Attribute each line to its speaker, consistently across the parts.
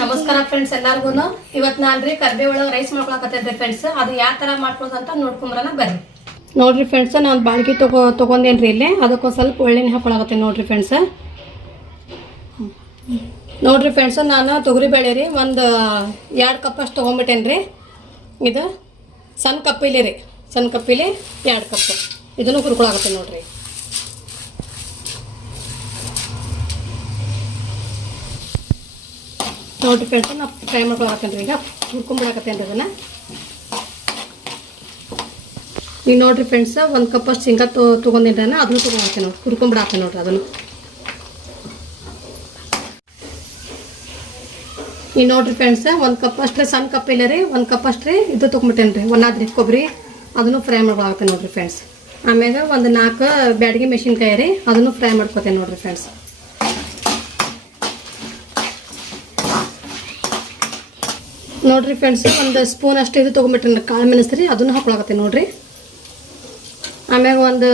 Speaker 1: ನಮಸ್ಕಾರ ಫ್ರೆಂಡ್ಸ್ ಎಲ್ಲಾರ್ಗು ಇವತ್ ನಾನ್ ರೀ ಕರ್ಬೇ ಒಳಗೆ ರೈಸ್ ಮಾಡ್ಕೊಳಕತ್ತೈತ್ರಿ ಫ್ರೆಂಡ್ಸ್ ಅದು ಯಾವ ತರ ಅಂತ ನೋಡ್ಕೊಂಬರನ ಬರ್ರಿ. ನೋಡ್ರಿ ಫ್ರೆಂಡ್ಸ್ ನಾನು ಬಾಳ್ಗಿ ತಗೋ ತಗೊಂಡೇನ್ರಿ ಇಲ್ಲಿ. ಅದಕ್ಕೊಂದು ಸ್ವಲ್ಪ ಒಳ್ಳೆನೆ ಹಾಕೊಳಕತ್ತೆ ನೋಡ್ರಿ ಫ್ರೆಂಡ್ಸ್ ನೋಡ್ರಿ ಫ್ರೆಂಡ್ಸ್ ನಾನು ತೊಗರಿ ಬೇಳೆ ರೀ ಒಂದು ಎರಡು ಕಪ್ ಅಷ್ಟು ತೊಗೊಂಬಿಟ್ಟೇನ್ರಿ. ಇದು ಸಣ್ಣ ಕಪ್ಪಿಲಿ ರೀ. ಸಣ್ಣ ಕಪ್ಪಿಲಿ ಎರಡು ಕಪ್ ಇದನ್ನು ಹುರ್ಕೊಳಕತ್ತೇನೆ ನೋಡ್ರಿ. ನೋಡ್ರಿ ಫ್ರೆಂಡ್ಸ್ ನಾ ಫ್ರೈ ಮಾಡ್ಕೊಳಕತ್ತೇನೆ ಈಗ? ಹುರ್ಕೊಂಬಿಡಕತ್ತೇನೆ ಅದನ್ನು? ಈಗ ನೋಡ್ರಿ ಫ್ರೆಂಡ್ಸ್ ಒಂದು ಕಪ್ ಅಷ್ಟು ಶೇಂಗಾ ತೊ ತೊಗೊಂಡಿದ್ದಾನೆ ಅದನ್ನು ತೊಗೊಂಡ್ತೀನಿ ನೋಡಿ ಹುರ್ಕೊಂಬಿಡಾಕ ನೋಡ್ರಿ ಅದನ್ನು. ಈಗ ನೋಡ್ರಿ ಫ್ರೆಂಡ್ಸ್ ಒಂದು ಕಪ್ ಅಷ್ಟ್ರೆ ಸಣ್ಣ ಕಪ್ ಇಲ್ಲ ರೀ, ಒಂದು ಕಪ್ ರೀ ಇದು ತೊಗೊಂಬಿಟ್ಟೇನೆ ರೀ ಒಂದಾದ್ರಿ ಕೊಬ್ಬರಿ. ಅದನ್ನು ಫ್ರೈ ಮಾಡ್ಕೊಳಕತ್ತೇನೆ ನೋಡಿರಿ ಫ್ರೆಂಡ್ಸ್ ಆಮ್ಯಾಗ ಒಂದು ನಾಲ್ಕು ಬ್ಯಾಡಿಗೆ ಮೆಣಸಿನ್ಕಾಯಿ ರೀ ಅದನ್ನು ಫ್ರೈ ಮಾಡ್ಕೊತೇನೆ ನೋಡಿರಿ ಫ್ರೆಂಡ್ಸ್ ನೋಡ್ರಿ ಫ್ರೆಂಡ್ಸ್ ಒಂದು ಸ್ಪೂನ್ ಅಷ್ಟು ಇದು ತೊಗೊಂಬಿಟ್ರಿ ಕಾಳು ಮೆಣಸು ರೀ, ಅದನ್ನು ಹಾಕೊಳಕತ್ತೆ ನೋಡ್ರಿ. ಆಮ್ಯಾಗ ಒಂದು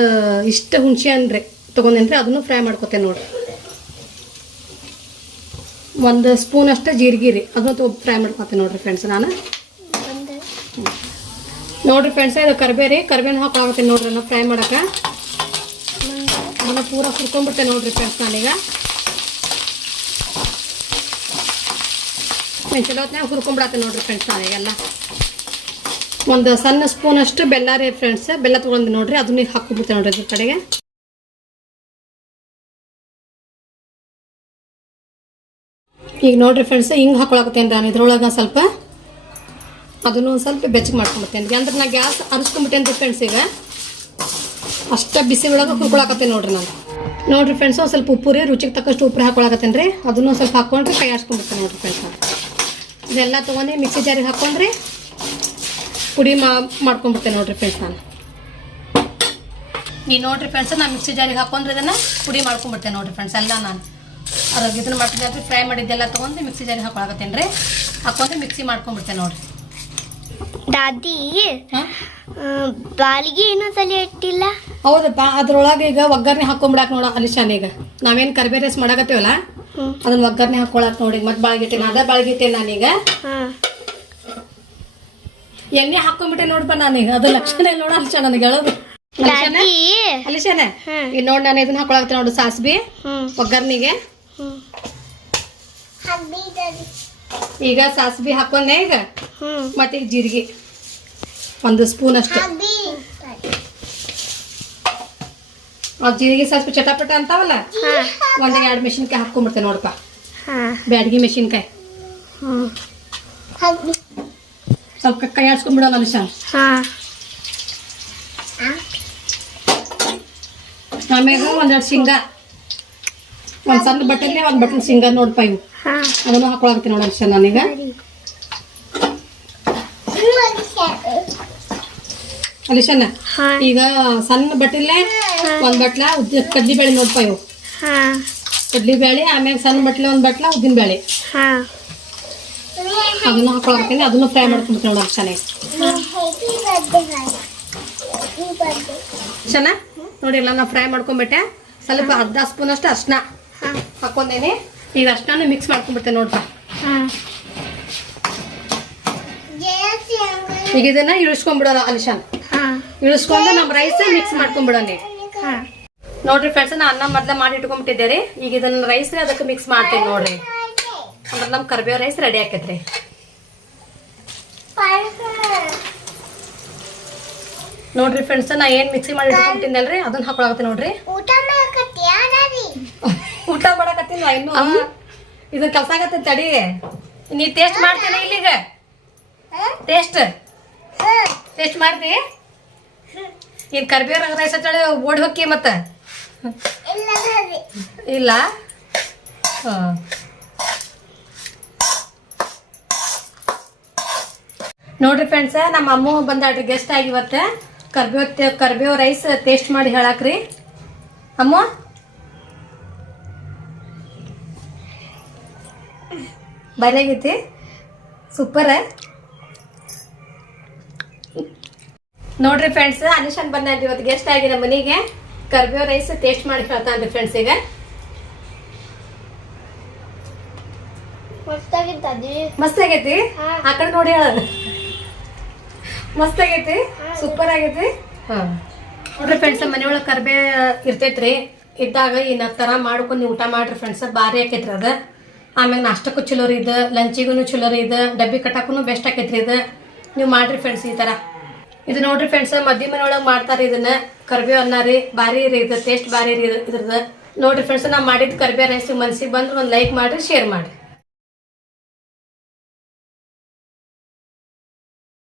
Speaker 1: ಇಷ್ಟು ಹುಣಸೆ ಹಣ್ಣು ರೀ ತೊಗೊಂಡೇನ್ರಿ ಅದನ್ನು ಫ್ರೈ ಮಾಡ್ಕೊತೇನೆ ನೋಡ್ರಿ. ಒಂದು ಸ್ಪೂನ್ ಅಷ್ಟು ಜೀರಿಗೆ ರೀ, ಅದನ್ನು ಫ್ರೈ ಮಾಡ್ಕೊತೇನೆ ನೋಡ್ರಿ ಫ್ರೆಂಡ್ಸ್ ನಾನು. ನೋಡ್ರಿ ಫ್ರೆಂಡ್ಸ್ ಇದು ಕರ್ಬೇ ರೀ ಕರ್ಬೇನ ಹಾಕೊಳಕತ್ತೀನಿ ನೋಡ್ರಿ ನಾನು ಫ್ರೈ ಮಾಡೋಕೆ. ಅದನ್ನು ಪೂರ ಹುರ್ಕೊಂಡ್ಬಿಟ್ಟೆ ನೋಡ್ರಿ ಫ್ರೆಂಡ್ಸ್ ನಾನೀಗ. ಮೆಣಸಿನ ಹುರ್ಕೊಂಬಿಡತ್ತೆ ನೋಡ್ರಿ ಫ್ರೆಂಡ್ಸ್ ಎಲ್ಲಾ ಒಂದು ಸಣ್ಣ ಸ್ಪೂನ್ ಅಷ್ಟು ಬೆಲ್ಲ ರೀ ಫ್ರೆಂಡ್ಸ್, ಬೆಲ್ಲ ತೊಗೊಂಡು ನೋಡ್ರಿ ಅದನ್ನ ಹಾಕೊಂಡ್ಬಿಡ್ತೇವೆ ನೋಡ್ರಿ ಇದ್ರ ಕಡೆಗೆ. ಈಗ ನೋಡ್ರಿ ಫ್ರೆಂಡ್ಸ್, ಹಿಂಗೆ ಹಾಕೊಳಕತ್ತೇನೆ ನಾನು ಇದ್ರೊಳಗೆ ಸ್ವಲ್ಪ ಅದನ್ನು ಒಂದು ಸ್ವಲ್ಪ ಬೆಚ್ಚಗೆ ಮಾಡ್ಕೊಂಬಿಡ್ತೇನೆ. ಅಂದ್ರೆ ನಾ ಗ್ಯಾಸ್ ಅರಿಸ್ಕೊಂಬಿಟ್ಟೇನೆ ಫ್ರೆಂಡ್ಸ್ ಈಗ. ಅಷ್ಟ ಬಿಸಿ ಒಳಗೆ ಹುರ್ಕೊಳಕತ್ತೇನೆ ನೋಡ್ರಿ ನಾನು. ನೋಡ್ರಿ ಫ್ರೆಂಡ್ಸ್, ಒಂದು ಸ್ವಲ್ಪ ಉಪ್ಪು ರೀ, ರುಚಿಗೆ ತಕ್ಕಷ್ಟು ಉಪ್ಪು ಹಾಕೊಳಕತ್ತೇನೆ ರೀ ಅದನ್ನು ಸ್ವಲ್ಪ ಹಾಕೊಂಡ್ರೆ ಕೈ ಆಡ್ಸ್ಕೊಂಡ್ಬಿಡ್ತೇನೆ ನೋಡ್ರಿ ಫ್ರೆಂಡ್ಸ್ ನಾನು. ಇದೆಲ್ಲ ತೊಗೊಂಡು ಮಿಕ್ಸಿ ಜಾರಿಗೆ ಹಾಕೊಂಡ್ರಿ ಪುಡಿ ಮಾಡ್ಕೊಂಡ್ಬಿಡ್ತೇನೆ ನೋಡ್ರಿ ಫ್ರೆಂಡ್ಸ್ ನಾನು. ಈ ನೋಡ್ರಿ ಫ್ರೆಂಡ್ಸ್ ನಾನು ಮಿಕ್ಸಿ ಜಾರಿಗೆ ಹಾಕೊಂಡ್ರೆ ಇದನ್ನು ಪುಡಿ ಮಾಡ್ಕೊಂಡ್ಬಿಡ್ತೇನೆ ನೋಡ್ರಿ ಫ್ರೆಂಡ್ಸ್ ಎಲ್ಲ ನಾನು. ಅದ್ರಾಗ ಮಾಡ್ತೀನಿ ಅಂದರೆ ಫ್ರೈ ಮಾಡಿದ್ದೆಲ್ಲ ತೊಗೊಂಡು ಮಿಕ್ಸಿ ಜಾರಿಗೆ ಹಾಕೊಳಕತ್ತೇನೆ ರೀ ಹಾಕೊಂಡು ಮಿಕ್ಸಿ ಮಾಡ್ಕೊಂಡ್ಬಿಡ್ತೇನೆ ನೋಡ್ರಿ.
Speaker 2: ದಾದಿ ಬಾಲಿಗೆ ಏನೋ ತಲೆ ಇಟ್ಟಿಲ್ಲ
Speaker 1: ಹೌದಪ್ಪ ಅದ್ರೊಳಗೆ ಈಗ ಒಗ್ಗರಣೆ ಹಾಕೊಂಡ್ಬಿಡಾಕ ನೋಡ ಅಲಿಶಾನ್ ಈಗ. ನಾವೇನು ಕರ್ಬೇ ರೈಸ್ ಮಾಡಕತ್ತೀವಲ್ಲ. ಅದನ್ನ ಒಗ್ಗರಣೆ ಹಾಕೊಳಕ್ ನೋಡಿ. ಮತ್ತೆ ಬಾಳ್ಗಿಟ್ಟೆ ಅದ ಬಾಳ್ಗಿಟ್ಟೆ ನಾನೀಗ ಎಣ್ಣೆ ಹಾಕೊಂಡ್ಬಿಟ್ಟೆ ನೋಡ್ಪ ನಾನೀಗ. ಅದು ಲಕ್ಷಣ ಇಲ್ಲ ನೋಡ ಅಲಿಶಾ ನನಗೆ ಹೇಳೋದು. ಅಲಿಶಾನ. ಈಗ ನೋಡಿ ನಾನು ಇದನ್ನ ಹಾಕೊಳಕತ್ತೀನಿ ನೋಡು ಸಾಸ್ಬಿ. ಒಗ್ಗರ್ನಿಗೆ ಈಗ ಸಾಸ್ಬಿ ಹಾಕೊಂಡೆ ಈಗ. ಮತ್ತೆ ಈಗ ಜೀರಿಗೆ. ಒಂದು ಸ್ಪೂನ್ ಅಷ್ಟು. ಜೀರಿಗೆ ಸಾಸ್ಬಿ ಚಟಾಪಟ ಅಂತಾವಲ್ಲ? ಒಂದ್ ಎರಡು ಮೆಣಸಿನ್ಕಾಯಿ ಹಾಕೊಂಡ್ಬಿಡ್ತೇನೆ ನೋಡಪ್ಪ.
Speaker 2: ಹಾ.
Speaker 1: ಬ್ಯಾಡಗಿ ಮೆಣಸಿನ್ಕಾಯಿ ಸ್ವಲ್ಪ ಕೈ ಆಡ್ಸ್ಕೊಂಡ್ಬಿಡೋಣ ಅಲಿಶಾನ್
Speaker 2: ಹಾ.
Speaker 1: ಆಮ್ಯಾಗ ಒಂದೆರಡು ಶೇಂಗಾ. ಒಂದು ಸಣ್ಣ ಬಟ್ಟಲೆ ಒಂದು ಬಟ್ಟಲು ಶೇಂಗಾ ನೋಡಪ್ಪ ಇವು.
Speaker 2: ಹಾ.
Speaker 1: ಅದನ್ನು ಹಾಕೊಳಕತ್ತೀನಿ ನೋಡಿ ಅಲಿಶಾನ್ ನಾನೀಗ ಅಲಿಶಾನ ಈಗ ಸಣ್ಣ ಬಟ್ಟಲೆ ಒಂದು ಬಟ್ಲ ಕಡ್ಲಿ ಬೇಳೆ ನೋಡಪ್ಪ ಇವು ಕಡ್ಲಿ ಬೇಳೆ ಆಮೇಲೆ ಸಣ್ಣ ಬಟ್ಲೆ ಒಂದು ಬಟ್ಲ ಉದ್ದಿನ ಬೇಳೆ.
Speaker 2: ಹಾ.
Speaker 1: ಅದನ್ನು ಹಾಕೊಳಕತ್ತೀನಿ ಅದನ್ನು ಫ್ರೈ ಮಾಡ್ಕೊಂಡ್ಬಿಟ್ಟು ನೋಡಿ ಚೆನ್ನಾಗಿ ಚೆನ್ನಾ ನೋಡಿ ಎಲ್ಲ ನಾ ಫ್ರೈ ಮಾಡ್ಕೊಂಬಿಟ್ಟೆ. ಸ್ವಲ್ಪ ಅರ್ಧ ಸ್ಪೂನ್ ಅಷ್ಟು
Speaker 2: ಅಷ್ಟ
Speaker 1: ಹಾಕೊಂಡೇನೆ. ಈಗ ಅರ್ಶನ ಮಿಕ್ಸ್ ಮಾಡ್ಕೊಂಡ್ಬಿಡ್ತೇನೆ ನೋಡ್ರಿ.
Speaker 2: ಹಾ.
Speaker 1: ಈಗ ಇದನ್ನ ಇಳಿಸ್ಕೊಂಡ್ಬಿಡೋಣ ಅಲಿಶಾನ್.
Speaker 2: ಹಾ.
Speaker 1: ಇಳಿಸ್ಕೊಂಡು ನಮ್ಮ ರೈಸ್ ಮಿಕ್ಸ್ ಮಾಡ್ಕೊಂಡ್ಬಿಡೋಣ. ನೋಡ್ರಿ ಫ್ರೆಂಡ್ಸ್ ನಾ ಅನ್ನ ಮೊದ್ಲ ಮಾಡಿ ಇಟ್ಕೊಂಡ್ಬಿಟ್ಟಿದ್ದೆ ರೀ ಈಗ ಇದನ್ನ ರೈಸ್ ಅದಕ್ಕೆ ಮಿಕ್ಸ್ ಮಾಡ್ತೀನಿ ನೋಡ್ರಿ. ಅಂದ್ರೆ ನಮ್ಮ ಕರ್ಬೇವ್ ರೈಸ್ ರೆಡಿ ಆಕೈತ್ರಿ. ನೋಡ್ರಿ ಫ್ರೆಂಡ್ಸ್ ನಾ ಏನ್ ಮಿಕ್ಸಿ ಮಾಡಿ ಇಟ್ಕೊಂಡ್ಬಿಟ್ಟಿದ್ದಲ್ರಿ ಅದನ್ನ ಹಾಕೊಳಕತ್ತೀನಿ ನೋಡ್ರಿ.
Speaker 2: ಊಟ
Speaker 1: ನಾ ಇನ್ನು. ಇದನ್ನ ಕೆಲಸ ಆಗತ್ತೆ ತಡಿ. ನೀ ಟೇಸ್ಟ್ ಮಾಡ್ತೀನಿ ಇಲ್ಲಿಗ ಟೇಸ್ಟ್ ಟೇಸ್ಟ್ ಮಾಡ್ತಿ ಇನ್ ಕರ್ಬೇವ್ ರೈಸ್ ಹಚ್ಚಳಿ ಓಡಿ ಹೋಗಿ ಮತ್ತ?
Speaker 2: ಇಲ್ಲ.
Speaker 1: ಹಾ. ನೋಡ್ರಿ ಫ್ರೆಂಡ್ಸ್ ನಮ್ಮ ಅಮ್ಮ ಬಂದಾಳ್ರಿ ಗೆಸ್ಟ್ ಆಗಿ ಇವತ್ತ. ಕರ್ಬೇವ್ ಕರ್ಬೇವ್ ರೈಸ್ ಟೇಸ್ಟ್ ಮಾಡಿ ಹೇಳಾಕ್ರಿ. ಅಮ್ಮ? ಬರಿಯಾಗೈತಿ ಸೂಪರ್ ನೋಡ್ರಿ ಫ್ರೆಂಡ್ಸ್ ಅನಿಶನ್ ಬಂದ ಇವತ್ತು ಗೆಸ್ಟ್ ಆಗಿ ನಮ್ಮ ಮನೆಗೆ. ಕರ್ಬೇವ್ ರೈಸ್ ಟೇಸ್ಟ್ ಮಾಡಿ ಹೇಳ್ತಾನ್ರಿ ಫ್ರೆಂಡ್ಸ್ ಈಗ.
Speaker 2: ಮಸ್ತ್
Speaker 1: ಆಗೈತಿ? ಆ ಕಡೆ ನೋಡಿ ಹೇಳ. ಮಸ್ತ್ ಆಗೈತಿ? ಸೂಪರ್ ಆಗೈತಿ? ಹಾ. ನೋಡ್ರಿ ಫ್ರೆಂಡ್ಸ್ ಮನೆಯೊಳಗೆ ಕರ್ಬೇ ಇರ್ತೈತ್ರಿ. ಇದ್ದಾಗ ಏನ ತರ ಮಾಡ್ಕೊಂಡು ನೀವು ಊಟ ಮಾಡ್ರಿ ಫ್ರೆಂಡ್ಸ್ ಭಾರಿ ಆಕೈತ್ರಿ ಅದ. ಆಮ್ಯಾಗ ನಾಷ್ಟಕ್ಕೂ ಚಲೋ ರೀ ಇದು ಲಂಚಿಗೂ ಚಲೋ ರೀ ಇದು ಡಬ್ಬಿ ಕಟ್ಟಕ್ಕೂ ಬೆಸ್ಟ್ ಆಕೈತ್ರಿ ಇದು. ನೀವು ಮಾಡ್ರಿ ಫ್ರೆಂಡ್ಸ್ ಈ ತರ. ಇದು ನೋಡ್ರಿ ಫ್ರೆಂಡ್ಸ್ ಮದ್ದಿ ಮನೆ ಒಳಗೆ ಮಾಡ್ತಾರೆ ಇದನ್ನ. ಕರ್ಬೇವು ಅನ್ನ ರೀ, ಭಾರಿ ರೀ ಇದು ಟೇಸ್ಟ್ ಭಾರಿ ರೀ ಇದು- ಇದ್ರದ್ದು ನೋಡ್ರಿ ಫ್ರೆಂಡ್ಸ್ ನಾವು ಮಾಡಿದ ಕರ್ಬೇವ್ ರೈಸ್ ಮನ್ಸಿಗೆ ಬಂದ್ರೆ ಒಂದು ಲೈಕ್ ಮಾಡಿರಿ ಶೇರ್ ಮಾಡ್ರಿ.